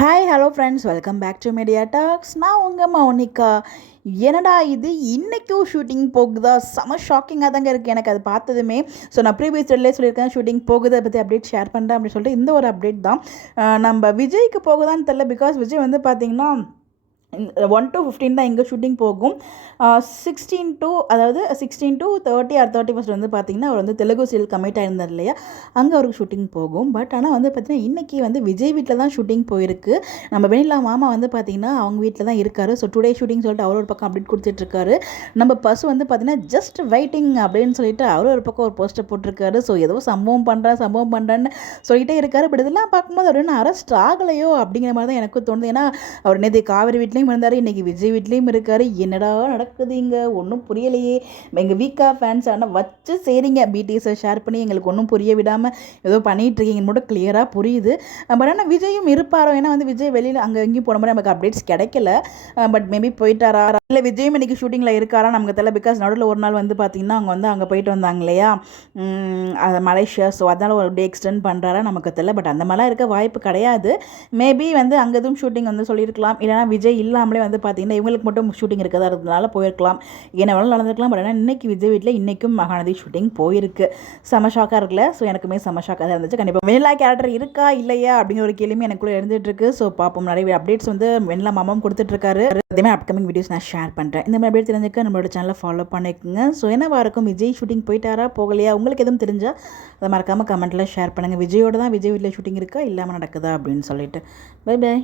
Hi hello friends, welcome back to media talks. நான் உங்கள் மௌனிகா. என்னடா இது இன்றைக்கும் ஷூட்டிங் போகுதா? செம ஷாக்கிங்காக தாங்க இருக்குது எனக்கு அது பார்த்ததுமே. ஸோ நான் ப்ரீவியஸ் டேட்லேயே சொல்லியிருக்கேன் ஷூட்டிங் போகுது, அதை பற்றி அப்டேட் ஷேர் பண்ணுறேன் அப்படின்னு சொல்லிட்டு இந்த ஒரு அப்டேட் தான். நம்ம விஜய்க்கு போகுதான்னு தெரில. பிகாஸ் விஜய் வந்து பார்த்திங்கன்னா 1 to 15 தான் இங்கே ஷூட்டிங் போகும். 16 to 30 ஆர் 31 வந்து பார்த்திங்கன்னா அவர் வந்து தெலுங்கு சீரியல் கமிட் ஆயிருந்தார் இல்லையா, அங்கே அவருக்கு ஷூட்டிங் போகும். பட் ஆனால் வந்து பார்த்திங்கன்னா இன்றைக்கி வந்து விஜய் வீட்டில் தான் ஷூட்டிங் போயிருக்கு. நம்ம வெண்ணிலா மாமா வந்து பார்த்திங்கன்னா அவங்க வீட்டில் தான் இருக்கார். ஸோ டுடே ஷூட்டிங் சொல்லிட்டு அவர் ஒரு பக்கம் அப்டேட் கொடுத்துட்ருக்காரு. நம்ம பசு வந்து பார்த்திங்கன்னா ஜஸ்ட் வெயிட்டிங் அப்படின்னு சொல்லிட்டு அவர் ஒரு பக்கம் ஒரு போஸ்டர் போட்டிருக்காரு. ஸோ ஏதோ சம்பவம் பண்ணுறேன்னு சொல்லிகிட்டே இருக்காரு. பட் இதெல்லாம் பார்க்கும்போது அவர் என்ன அரெஸ்ட் ஆகலையோ அப்படிங்கிற மாதிரி தான் எனக்கும் தோணுது. ஏன்னா அவர் நேற்று காவேரி வீட்டில் இருந்தார், இன்றைக்கி விஜய் வீட்லேயும் இருக்கார். என்னடா நடக்குது இங்கே ஒன்றும் புரியலையே. எங்கள் வீக்கா ஃபேன்ஸ் ஆனால் வச்சு சரிங்க பிடிஎஸை ஷேர் பண்ணி எங்களுக்கு ஒன்றும் புரிய விடாமல் ஏதோ பண்ணிகிட்ருக்கீங்கன்னு மட்டும் கிளியராக புரியுது. பட் ஆனால் விஜயும் இருப்பாரோ, ஏன்னா வந்து விஜய் வெளியில் அங்கே எங்கேயும் போன மாதிரி நமக்கு அப்டேட்ஸ் கிடைக்கல. பட் மேபி போயிட்டாரா இல்லை விஜயும் இன்றைக்கி ஷூட்டிங்கில் இருக்காரா நமக்கு தெரியல. பிகாஸ் நடுவில் ஒரு நாள் வந்து பார்த்திங்கன்னா அவங்க வந்து அங்கே போயிட்டு வந்தாங்க இல்லையா, அது மலேசியா. ஸோ அதனால் ஒரு டே எக்ஸ்டெண்ட் பண்ணுறாரா நமக்கு தெரியல. பட் அந்த மாதிரிலாம் இருக்க வாய்ப்பு கிடையாது. மேபி வந்து அங்கே எதுவும் ஷூட்டிங் வந்து சொல்லியிருக்கலாம். இல்லைனா விஜய் இல்லாமலே வந்து பார்த்திங்கன்னா இவங்களுக்கு மட்டும் ஷூட்டிங் இருக்கிறதா இருந்ததுனால போயிருக்கலாம். என்ன வேணாலும் நடந்திருக்கலாம். பட் ஆனால் இன்றைக்கி விஜய் வீட்டில் இன்றைக்கும் மகாநதி ஷூட்டிங் போயிருக்கு. செம ஷாக்காக இருக்குல்ல. ஸோ எனக்குமே செம ஷாக்காக தான் இருந்துச்சு. கண்டிப்பாக வெண்ணிலா கேரக்டர் இருக்கா இல்லையா அப்படிங்கிற ஒரு கேள்வியுமே எனக்குள்ளே இருந்துகிட்ருக்கு. ஸோ பார்ப்போம். நிறைய அப்டேட்ஸ் வந்து வெண்ணிலா மாமாவும் கொடுத்துட்ருக்காரு. அதேமாதிரி அப்கமிங் வீடியோஸ் நான் ஷேர் பண்ணுறேன். இந்த மாதிரி அப்டேட் தெரிஞ்சுக்க நம்மளோட சேனலை ஃபாலோ பண்ணிக்கோங்க. ஸோ என்னவா இருக்கும், விஜய் ஷூட்டிங் போயிட்டாரா போகலையா, உங்களுக்கு எதுவும் தெரிஞ்சால் அதை மறக்காமல் கமெண்ட்டில் ஷேர் பண்ணுங்கள். விஜயோட தான் விஜய் வீட்டில் ஷூட்டிங் இருக்கா இல்லாமல் நடக்குதா அப்படின்னு சொல்லிட்டு. Bye bye.